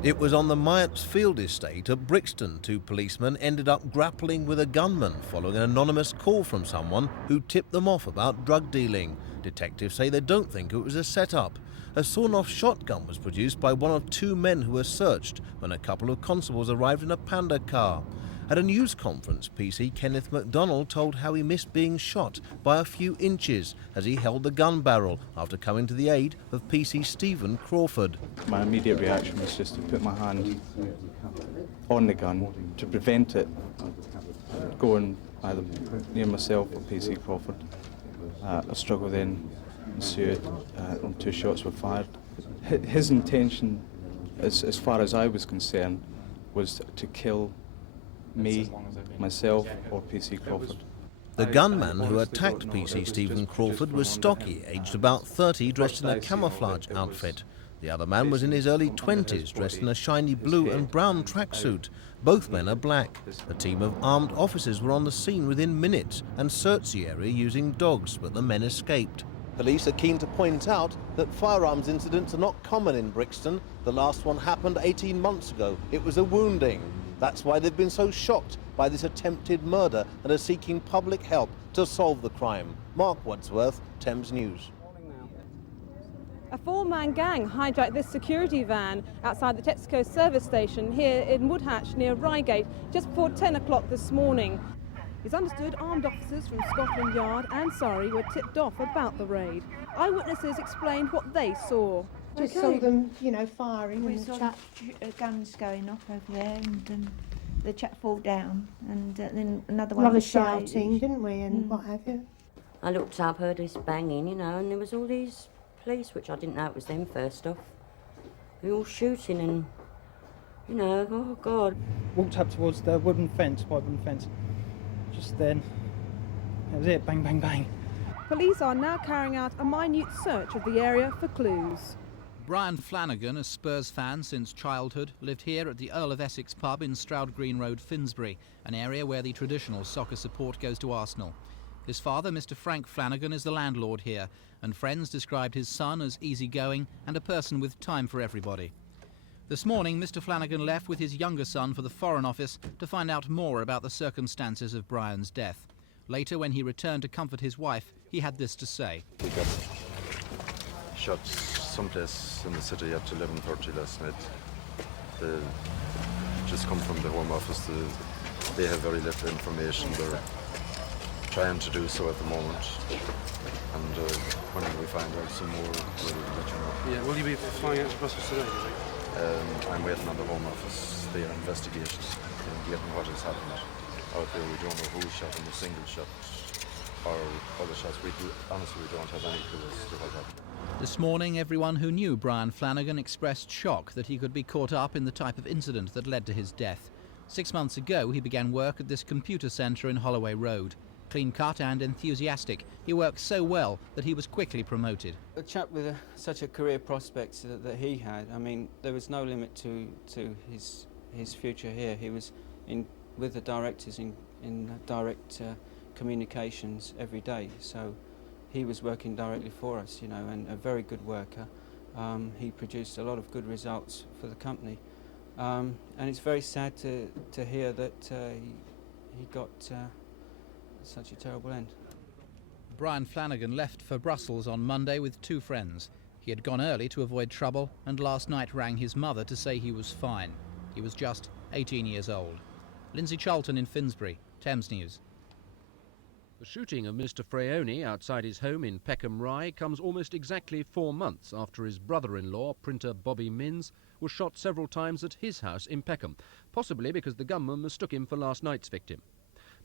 It was on the Myatts Field estate at Brixton. Two policemen ended up grappling with a gunman following an anonymous call from someone who tipped them off about drug dealing. Detectives say they don't think it was a setup. A sawn-off shotgun was produced by one of two men who were searched when a couple of constables arrived in a Panda car. At a news conference, PC Kenneth MacDonald told how he missed being shot by a few inches as he held the gun barrel after coming to the aid of PC Stephen Crawford. My immediate reaction was just to put my hand on the gun to prevent it going either near myself or PC Crawford. A struggle then ensued and two shots were fired. His intention, as far as I was concerned, was to kill me, myself or PC Crawford. The gunman who attacked PC Stephen Crawford was stocky, aged about 30, dressed in a camouflage outfit. The other man was in his early 20s, dressed in a shiny blue and brown tracksuit. Both men are black. A team of armed officers were on the scene within minutes and searched the area using dogs, but the men escaped. Police are keen to point out that firearms incidents are not common in Brixton. The last one happened 18 months ago. It was a wounding. That's why they've been so shocked by this attempted murder and are seeking public help to solve the crime. Mark Wadsworth, Thames News. A four-man gang hijacked this security van outside the Texaco service station here in Woolwich near Reigate just before 10 o'clock this morning. It's understood armed officers from Scotland Yard and Surrey were tipped off about the raid. Eyewitnesses explained what they saw. Just saw them, firing We and the saw chap. guns going off over there, and the chap fall down, and then another one. Rather was shouting, didn't we, and what have you? I looked up, heard this banging, and there was all these police, which I didn't know it was them first off. They were all shooting and, oh God. Walked up towards the white wooden fence. Just then, that was it, bang, bang, bang. Police are now carrying out a minute search of the area for clues. Brian Flanagan, a Spurs fan since childhood, lived here at the Earl of Essex pub in Stroud Green Road, Finsbury, an area where the traditional soccer support goes to Arsenal. His father, Mr. Frank Flanagan, is the landlord here, and friends described his son as easygoing and a person with time for everybody. This morning, Mr. Flanagan left with his younger son for the Foreign Office to find out more about the circumstances of Brian's death. Later, when he returned to comfort his wife, he had this to say. We got shot someplace in the city at 11:30 last night. They just come from the Home Office. They have very little information. They're trying to do so at the moment. And when we find out some more, we'll let you know. Yeah, will you be flying out to Brussels today, do you think? I'm waiting on the Home Office, their investigations, and getting what has happened out there. We don't know who shot him, a single shot or other shots. Honestly, we don't have any clue as to what happened. This morning, everyone who knew Brian Flanagan expressed shock that he could be caught up in the type of incident that led to his death. 6 months ago, he began work at this computer centre in Holloway Road. Clean-cut and enthusiastic, he worked so well that he was quickly promoted. A chap with such a career prospects that he had, I mean, there was no limit to his future here. He was with the directors in direct communications every day, so he was working directly for us, and a very good worker. He produced a lot of good results for the company, and it's very sad to hear that he got such a terrible end. Brian Flanagan left for Brussels on Monday with two friends. He had gone early to avoid trouble and last night rang his mother to say he was fine. He was just 18 years old. Lindsay Charlton in Finsbury, Thames News. The shooting of Mr. Freone outside his home in Peckham Rye comes almost exactly 4 months after his brother-in-law, printer Bobby Minns, was shot several times at his house in Peckham, possibly because the gunman mistook him for last night's victim.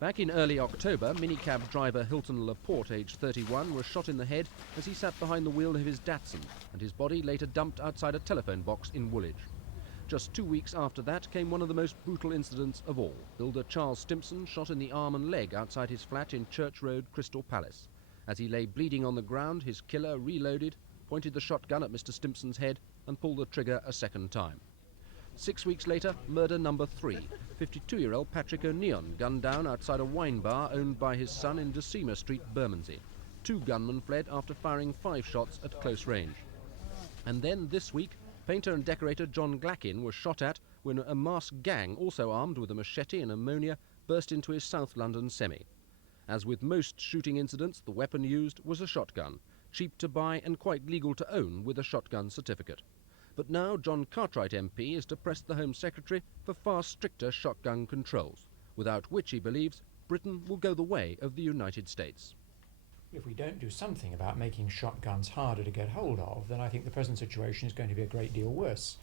Back in early October, minicab driver Hilton Laporte, aged 31, was shot in the head as he sat behind the wheel of his Datsun, and his body later dumped outside a telephone box in Woolwich. Just 2 weeks after that came one of the most brutal incidents of all. Builder Charles Stimpson shot in the arm and leg outside his flat in Church Road, Crystal Palace. As he lay bleeding on the ground, his killer reloaded, pointed the shotgun at Mr. Stimpson's head and pulled the trigger a second time. 6 weeks later, murder number 3. 52-year-old Patrick O'Neon gunned down outside a wine bar owned by his son in Decima Street, Bermondsey. 2 gunmen fled after firing 5 shots at close range. And then this week, Painter and decorator John Glackin was shot at when a masked gang, also armed with a machete and ammonia, burst into his South London semi. As with most shooting incidents, the weapon used was a shotgun, cheap to buy and quite legal to own with a shotgun certificate. But now John Cartwright MP is to press the Home Secretary for far stricter shotgun controls, without which he believes Britain will go the way of the United States. If we don't do something about making shotguns harder to get hold of, then I think the present situation is going to be a great deal worse.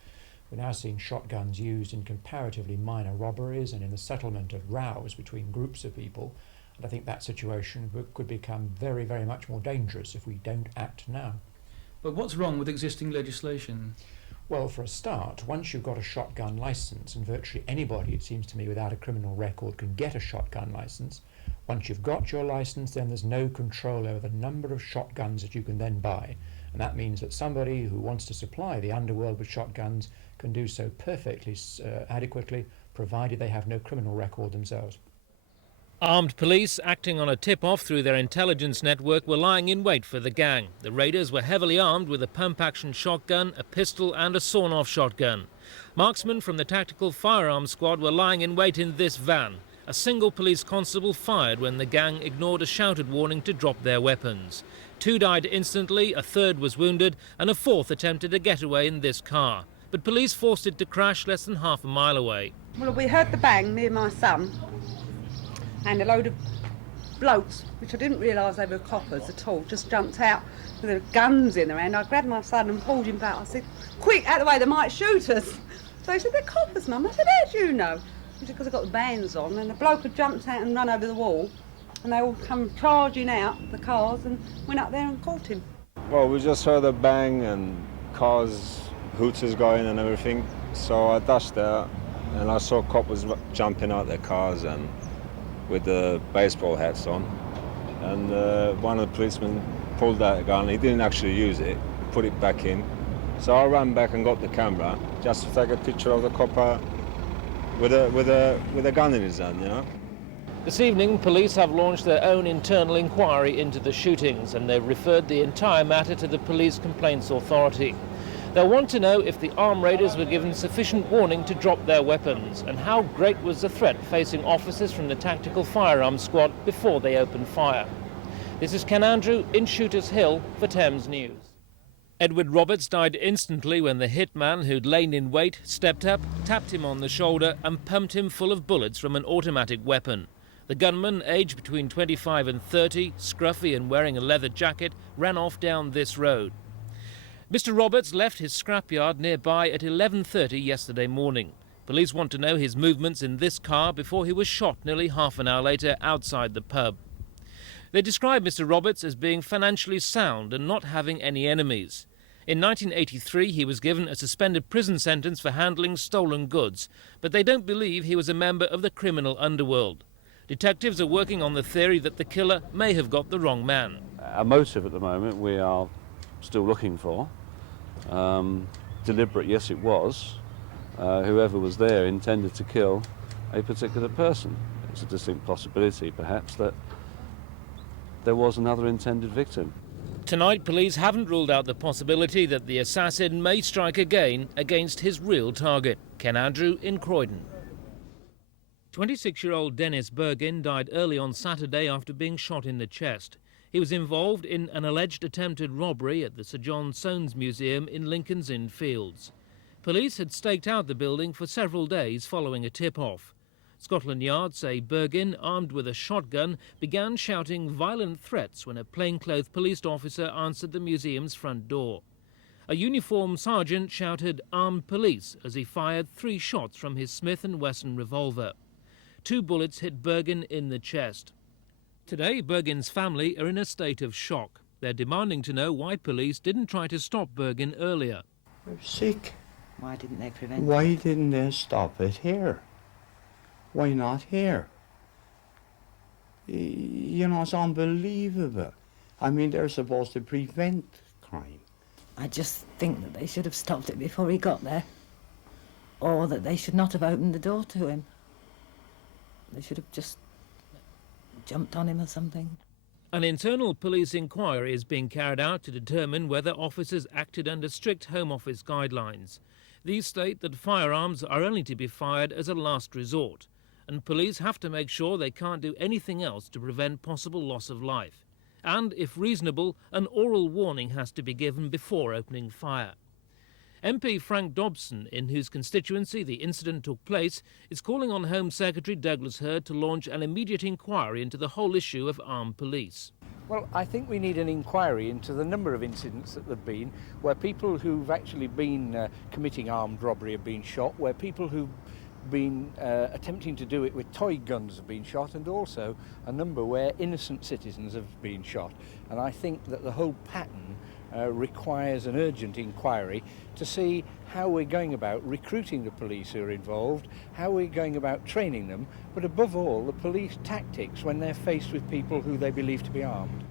We're now seeing shotguns used in comparatively minor robberies and in the settlement of rows between groups of people, and I think that situation could become very, very much more dangerous if we don't act now. But what's wrong with existing legislation? Well, for a start, once you've got a shotgun licence, and virtually anybody, it seems to me, without a criminal record can get a shotgun licence, once you've got your licence, then there's no control over the number of shotguns that you can then buy. And that means that somebody who wants to supply the underworld with shotguns can do so perfectly adequately, provided they have no criminal record themselves. Armed police, acting on a tip-off through their intelligence network, were lying in wait for the gang. The raiders were heavily armed with a pump-action shotgun, a pistol and a sawn-off shotgun. Marksmen from the tactical firearms squad were lying in wait in this van. A single police constable fired when the gang ignored a shouted warning to drop their weapons. 2 died instantly, a 3rd was wounded, and a 4th attempted a getaway in this car. But police forced it to crash less than half a mile away. Well, we heard the bang, me and my son, and a load of blokes, which I didn't realise they were coppers at all, just jumped out with their guns in their hand. I grabbed my son and pulled him back. I said, quick, out of the way, they might shoot us. So he said, they're coppers, Mum. I said, how do you know? He said, because I've got the bands on, and the bloke had jumped out and run over the wall, and they all come charging out, the cars, and went up there and caught him. Well, we just heard a bang and cars, hooters going and everything, so I dashed there, and I saw coppers jumping out their cars and with the baseball hats on, and one of the policemen pulled out a gun. He didn't actually use it, put it back in. So I ran back and got the camera just to take a picture of the copper with a gun in his hand, you know. This evening, police have launched their own internal inquiry into the shootings, and they've referred the entire matter to the Police Complaints Authority. They'll want to know if the armed raiders were given sufficient warning to drop their weapons, and how great was the threat facing officers from the Tactical Firearms Squad before they opened fire. This is Ken Andrew in Shooters Hill for Thames News. Edward Roberts died instantly when the hitman who'd lain in wait stepped up, tapped him on the shoulder and pumped him full of bullets from an automatic weapon. The gunman, aged between 25 and 30, scruffy and wearing a leather jacket, ran off down this road. Mr. Roberts left his scrapyard nearby at 11:30 yesterday morning. Police want to know his movements in this car before he was shot nearly half an hour later outside the pub. They describe Mr. Roberts as being financially sound and not having any enemies. In 1983, he was given a suspended prison sentence for handling stolen goods, but they don't believe he was a member of the criminal underworld. Detectives are working on the theory that the killer may have got the wrong man. A motive at the moment we are still looking for. Deliberate, yes it was. Whoever was there intended to kill a particular person. It's a distinct possibility, perhaps, that there was another intended victim. Tonight, police haven't ruled out the possibility that the assassin may strike again against his real target. Ken Andrew in Croydon. 26-year-old Dennis Bergin died early on Saturday after being shot in the chest. He was involved in an alleged attempted robbery at the Sir John Soanes Museum in Lincoln's Inn Fields. Police had staked out the building for several days following a tip-off. Scotland Yard say Bergin, armed with a shotgun, began shouting violent threats when a plainclothes police officer answered the museum's front door. A uniformed sergeant shouted "Armed police" as he fired 3 shots from his Smith & Wesson revolver. 2 bullets hit Bergin in the chest. Today, Bergin's family are in a state of shock. They're demanding to know why police didn't try to stop Bergin earlier. We're sick. Why didn't they prevent it? Why didn't they stop it here? Why not here? You know, it's unbelievable. I mean, they're supposed to prevent crime. I just think that they should have stopped it before he got there. Or that they should not have opened the door to him. They should have just jumped on him or something. An internal police inquiry is being carried out to determine whether officers acted under strict Home Office guidelines. These state that firearms are only to be fired as a last resort, and police have to make sure they can't do anything else to prevent possible loss of life. And, if reasonable, an oral warning has to be given before opening fire. MP Frank Dobson, in whose constituency the incident took place, is calling on Home Secretary Douglas Hurd to launch an immediate inquiry into the whole issue of armed police. Well, I think we need an inquiry into the number of incidents that there have been where people who've actually been committing armed robbery have been shot, where people who've been attempting to do it with toy guns have been shot, and also a number where innocent citizens have been shot. And I think that the whole pattern requires an urgent inquiry to see how we're going about recruiting the police who are involved, how we're going about training them, but above all, the police tactics when they're faced with people who they believe to be armed.